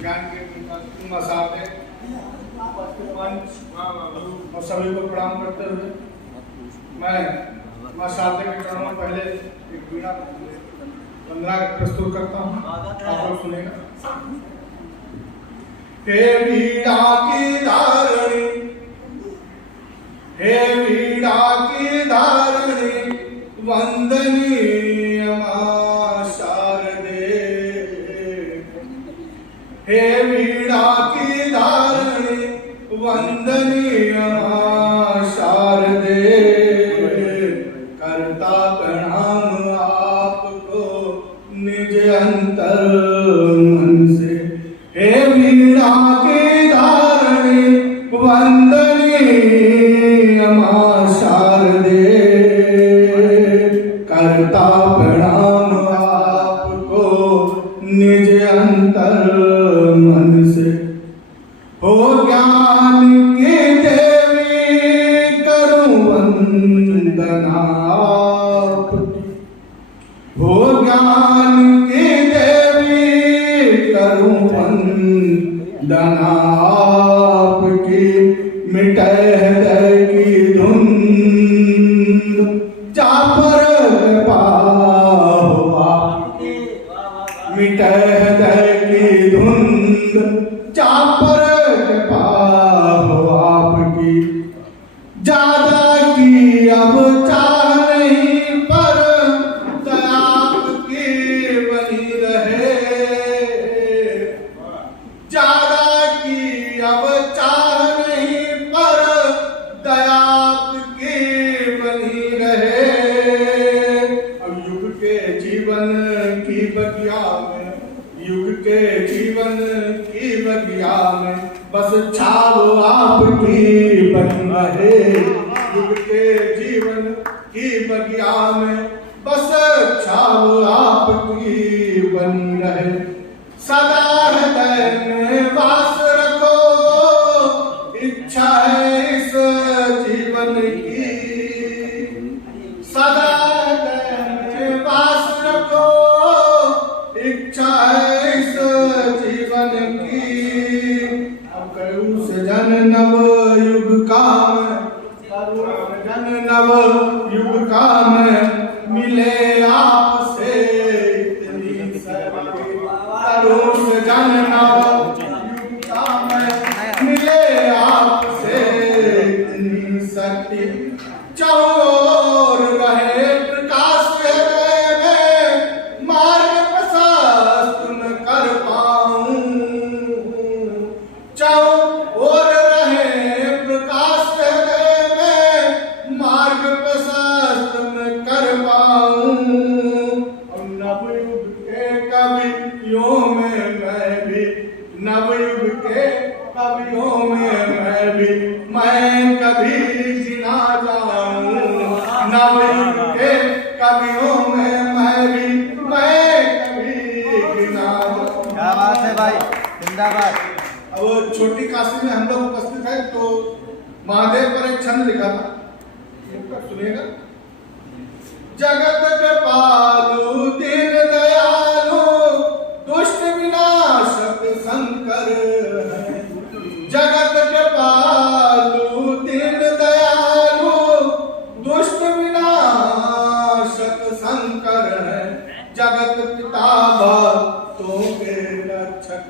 ज्ञान के मसाले और सभी को प्रणाम करते हुए मैं मसाले के चरणों में पहले एक वीणा वंदना प्रस्तुत करता हूँ, आप लोग सुनेगा। हे वीणा की धारणी, हे वीणा की धारणी, वंदनीय मां शारदे। हे वीणा की धारणी, वंदनीय मां शारदे। करता प्रणाम आपको निज अंतर मन से। हे वीणा की धारणी, वंदनीय मां शारदे। करता प्रणाम आपको निज अंतर मन से। हो ज्ञान की देवी करूं वंदना आपकी। हो ज्ञान की देवी करूं वंदना आपकी। मिटे हृदय की धुंध, जा पर कृपा हो आपकी। मिटे हृदय की धुंध, जा पर कृपा हो आपकी। ज्यादा की अब चाह नहीं, पर दया आपकी बनी रहे। ज्यादा की अब चाह नहीं, पर दया आपकी बनी रहे। अब युग के जीवन की बगिया में, युग के जीवन की बगिया में, बस छाव आपकी बनी रहे। युग के जीवन की बगिया में, बस छाव आपकी बनी रहे। सदा हृदय में वास रखो, इच्छा है इस जीवन की। सदा हृदय में वास रखो, इच्छा है इस जीवन की। अब करूं सजन नव युग का मैं, करूं सजन नव युग का मैं, मिले आपसे इतनी शक्ति। करूं सजन नव युग का मैं, मिले आपसे इतनी शक्ति। चौर रहे प्रकाश हृदय में, मार्ग प्रशस्त न कर पाऊं। चौर रहे प्रकाश हृदय में, मार्ग प्रशस्त न कर पाऊं। और नवयुग के कवियों में मैं भी, नवयुग के कवियों में मैं भी, मैं कभी गिना जाऊं। नवयुग के कवियों में मैं भी, मैं कभी गिना जाऊं। क्या बात है भाई, जिंदाबाद। अब छोटी काशी में हम लोग उपस्थित हैं, तो महादेव पर एक छंद लिखा था, सुनिएगा। जगत कृपालु दीन दयालु, दुष्ट विनाशक शंकर है। जगत कृपालु दीन दयालु, दुष्ट विनाशक शंकर है। जगत पिता भक्तों के रक्षक,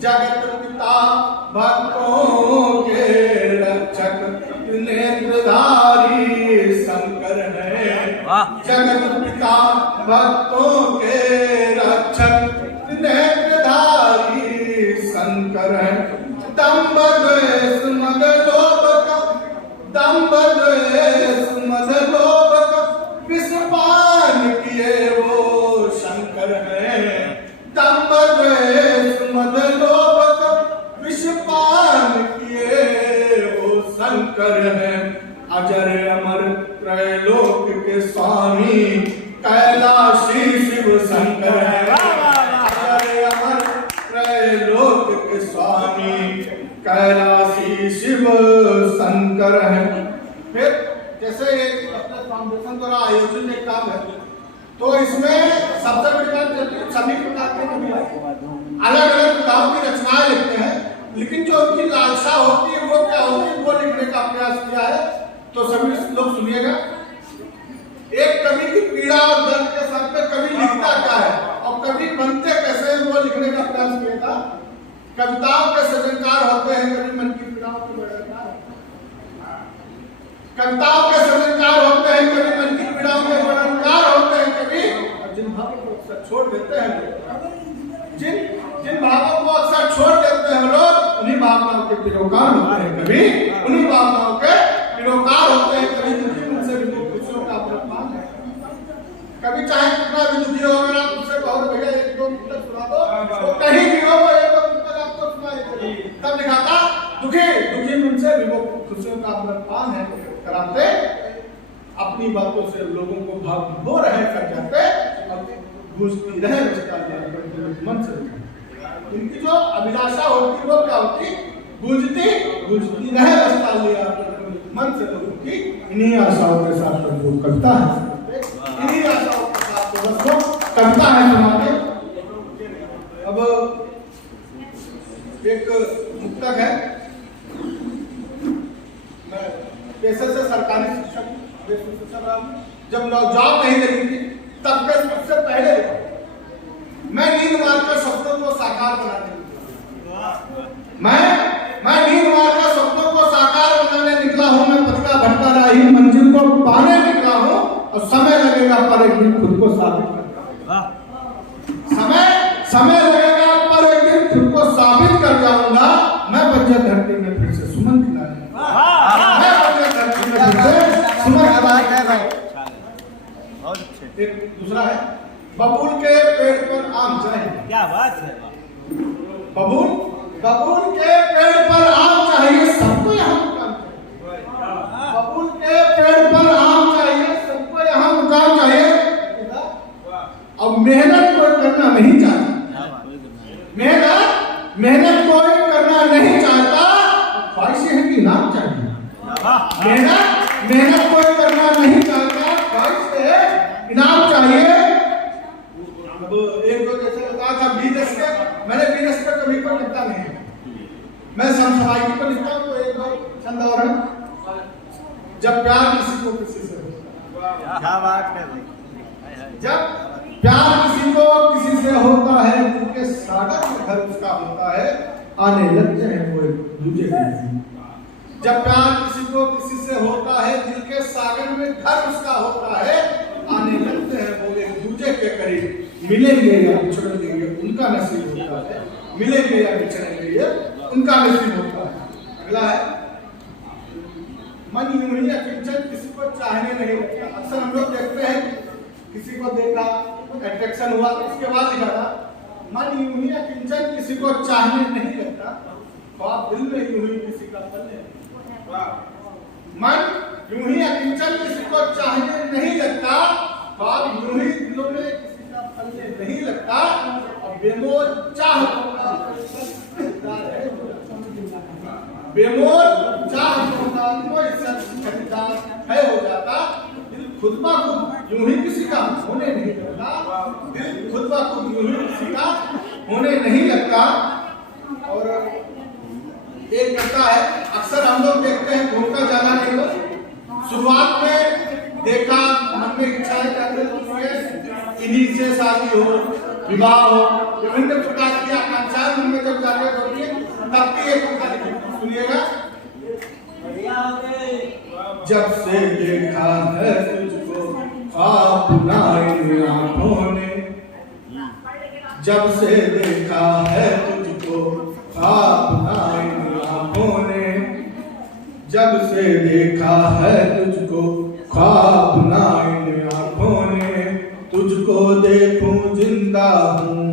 जगत पिता भक्तों के रक्षक, नेत्रधारी शंकर है। जगत पिता भक्तों के रक्षक, नेत्रधारी शंकर है। दंभ द्वेष मद लोभ का, दंभ द्वेष मद लोभ का, विषपान किए वो शंकर है। दंभ द्वेष मद लोभ का, विषपान किए वो शंकर है। अजर अमर त्रैलोक के स्वामी, कैलाशी शिव शंकर है। अजर अमर त्रैलोक के स्वामी, कैलाशी शिव शंकर है। फिर जैसे अपने फाउंडेशन द्वारा आयोजित एक काम है, तो इसमें सबसे बड़ी बात सभी प्रकार के अलग अलग विधाओं की रचनाएं लिखते हैं, लेकिन जो उनकी लालसा होती है वो क्या होती है, वो लिखने का प्रयास किया है। तो सभी लोग सुनिएगा, एक कवि की पीड़ा और दर्द के साथ में कवि लिखता क्या है और कवि बनते कैसे हैं, वो लिखने का प्रयास किया था। कविताओं के सृजनकार होते हैं कवि, मन की पीड़ाओं के वर्णनकार। कविताओं के सृजनकार होते हैं कवि, मन की पीड़ाओं के वर्णनकार होते हैं कवि। और जिन भावों को अक्सर छोड़ देते हैं, जिन भावों को अक्सर छोड़ देते हैं लोग, उन्हीं भावनाओं के पिरोकार होते हैं कवि, उन्हीं भावनाओं के पिरोकार होते हैं कवि। उनसे खुशियों का अपमान है। कभी चाहे कितना भी दुखी हो, अगर आप उससे बहुत भैया एक दो पुस्तक सुना दो, तो कहीं भी हो वो एक दो पुस्तक आपको सुनाई, तब दिखाता दुखी मन से विमुख खुशियों का अपमान है कराते, अपनी बातों से लोगों को भाव हो रहे कर जाते और गूंजती रहे मन से। इनकी जो अभिलाषा होती वो क्या होती, गूंजती रहे रस्ता लिया मन से लोगों की। इन्हीं आशाओं के साथ वो करता है, इन्हीं आशाओं के साथ वो करता है हमारे। अब एक मुक्तक है, मैं पेशे से सरकारी शिक्षक जब जॉब नहीं लगी थी तब के सबसे पहले मैं नींद मारकर सपनों को साकार बनाने मैं नींद मारकर सपनों को साकार बनाने निकला हूं। मैं पथका भटका रही मंजिल को पाने निकला हूं और समय लगेगा पर एक दिन खुद को साबित करूंगा। समय लगेगा पर एक दिन खुद को साबित कर जाऊंगा। मैं बंजर धरती में फिर से सुमन खिलाऊंगा। मैं बंजर धरती में फिर से सुमन खिलाऊंगा। एक दूसरा है, बबूल के पेड़ पर आम चाहिए। क्या बात है। बबूल के पेड़ पर आम चाहिए, सबको यहाँ मुकाम चाहिए। बबूल के पेड़ पर आम चाहिए, सबको यहाँ मुकाम चाहिए। अब मेहनत कोई करना नहीं चाहता, मेहनत कोई करना नहीं चाहता, ख्वाहिश है कि नाम चाहिए। मेहनत कोई करना नहीं चाहता, ख्वाहिश है इनाम चाहिए। अब एक दो जैसे बताया था बिजनेस के, मैंने बिजनेस पर कभी कोई लिखता नहीं है, मैं समसामयिक पर लिखता हूँ। तो एक दो छंद और है, जब प्यार किसी को किसी से होता, क्या बात है। जब प्यार किसी को किसी से होता है, उनके सागर में घर उसका होता है, आने लगते हैं वो एक दूजे के। जब प्यार किसी को किसी से होता है, दिल के सागर में घर उसका होता है, आने लगते हैं वो एक दूजे के करीब। मिलेंगे या बिछड़ेंगे ये उनका नसीब होता है, मिलेंगे या बिछड़ेंगे ये उनका नसीब होता है। अगला है, मन यूं ही अकिंचन किसी को चाहने नहीं लगता। अक्सर हम लोग देखते हैं किसी को देखा, अट्रैक्शन हुआ, इसके बाद लिखा था मन यूं ही अकिंचन किसी को चाहने नहीं लगता, ख्वाब दिल में यूं ही किसी का पलने। मन यूं ही अकिंचन किसी को चाहने नहीं लगता, ख्वाब यूं ही दिलों में किसी का पलने नहीं लगता। और बेमोल चाह कोई खरीदार है हो जाता, दिल खुद ब खुद यूं ही किसी का होने नहीं लगता, दिल खुद ब खुद यूं ही किसी का होने नहीं लगता। और एक करता है, अक्सर हम लोग देखते हैं घूमता जाना नहीं हो, शुरुआत में देखा, मन में इच्छाएं करते, इन्हीं से शादी हो, विवाह हो, विभिन्न प्रकार की आकांक्षाएं मन में जब जागृत होती है, तब की एक कविता सुनिएगा। जब से देखा है तुझको अपना इन आंखों ने, जब से देखा है तुझको अपना इन आंखों ने, जब से देखा है तुझको ख्वाब ना इन आंखों ने, तुझको देखूं जिंदा हूँ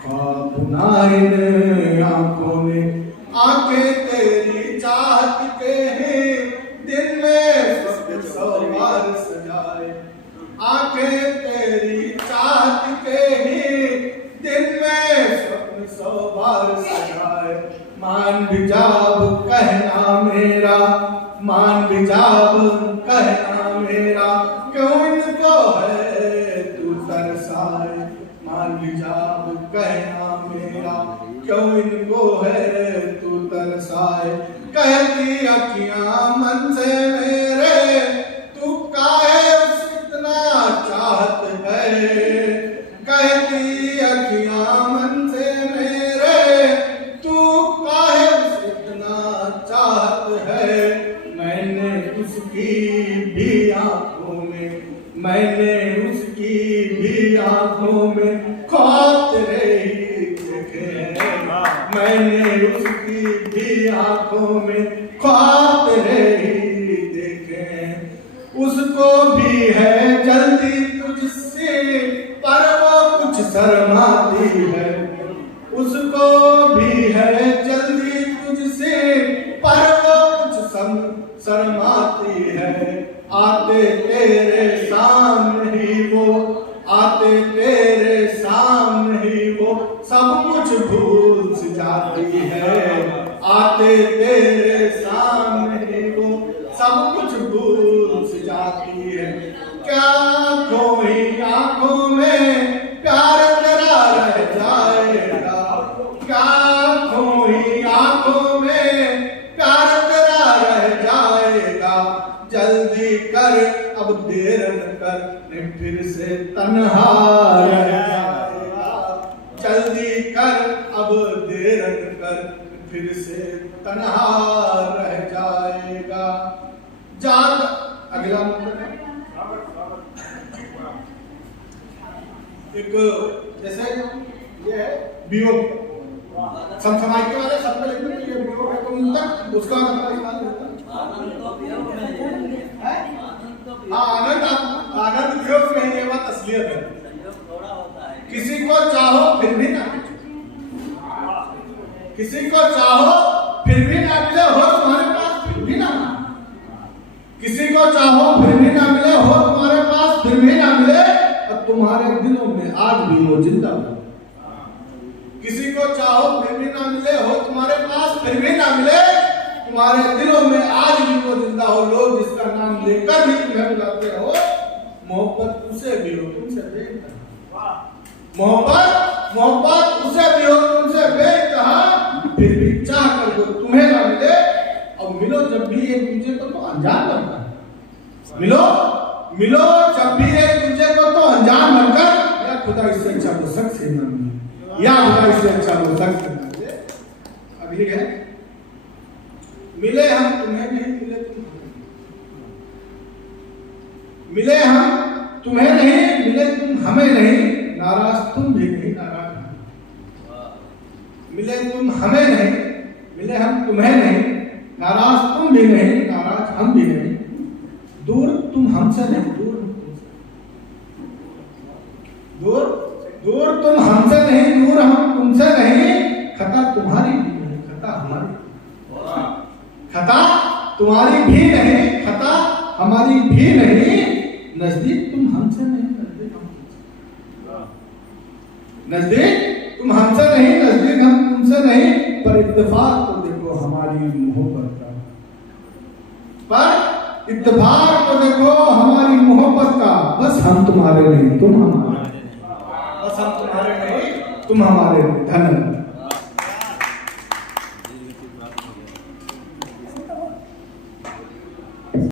ख्वाब ना इन आंखों ने। आंखें तेरी चाहत के हैं दिन में सब सवार सजाए, आंखें तेरी चाहत के हैं दिन में स्वप्न सवार सजाए। मान भी जाब कहना मेरा, मान भी जाब कहना मेरा, क्यों इनको है तू तरसाए। मान भी जाब कहना नैना मेरा क्यों इनको है तू तरसाए। कहती अखियां मन से मेरे तू काहे उसे इतना चाहत है। कहती अखियां मन से मेरे तू काहे उसे इतना चाहत है। मैंने उसकी भी आंखों में मैंने उसकी भी आंखों में ख्वाब तेरे ही देखे हैं। मैंने उसकी भी आंखों में ख्वाब तेरे ही देखे हैं। उसको भी है जल्दी तुझसे पर वो कुछ शर्माती है। उसको भी है जल्दी तुझसे पर वो कुछ शर्माती है। आते तेरे सामने ही वो आते तेरे सामने ही वो सब कुछ भूल सी जाती है। आते तेरे सामने ही वो सब कुछ भूल सी जाती है। क्या खोई आंखों में प्यार तेरा रह जाएगा। क्या खोई आंखों में प्यार तेरा रह जाएगा। जल्दी कर अब देर न कर नहीं फिर से तन्हा रह जाएगा। जल्दी कर अब देर न कर फिर से तन्हा रह जाएगा। जाग अगला एक जैसे ये है वियोग समसामयिक वाले शब्द लिखने के लिए वियोग है तो मुक्तक उसका आनंद वियोग में ये बात असलियत है। किसी को चाहो फिर भी ना किसी को चाहो फिर भी ना मिले हो तुम्हारे पास फिर भी ना किसी को चाहो फिर भी ना मिले हो तुम्हारे पास फिर भी ना मिले और तुम्हारे दिलों में आज भी वो जिंदा हो। किसी को चाहो फिर भी ना मिले हो तुम्हारे पास फिर भी ना मिले तुम्हारे दिलों में आज भी वो जिंदा हो। लोग जिसका नाम लेकर भी तुम्हें बुलाते हो मोहब्बत उसे भी हो तुमसे बेकहा। मोहब्बत उसे भी हो तुमसे बेकहा। फिर भी चाह कर वो तुम्हें ना मिले और मिलो जब भी एक दूसरे को तो अनजान बनता है। मिलो जब भी एक दूसरे को तो अनजान बनकर या खुदा इससे अच्छा वो शख्स से ना मिले या खुदा इससे अच्छा वो शख्स ना मिले। अगली है मिले हम तुम्हें नहीं मिले हम तुम्हें नहीं मिले तुम हमें नहीं नाराज तुम भी नहीं नाराज। मिले तुम हमें नहीं मिले हम तुम्हें नहीं नाराज तुम भी नहीं नाराज हम भी नहीं। दूर तुम हमसे नहीं दूर तुम हमसे नहीं दूर हम तुमसे नहीं। खता तुम्हारी भी नहीं खता हमारी खता तुम्हारी भी नहीं खता हमारी भी नहीं। नजदीक तुम हमसे नहीं नजदीक तुम हमसे नहीं नजदीक हम तुमसे नहीं। पर इत्तेफाक तो देखो हमारी मोहब्बत का पर इत्तेफाक तो देखो हमारी मोहब्बत का। बस हम तुम्हारे नहीं तुम हमारे बस हम तुम्हारे नहीं तुम हमारे धन्यवाद।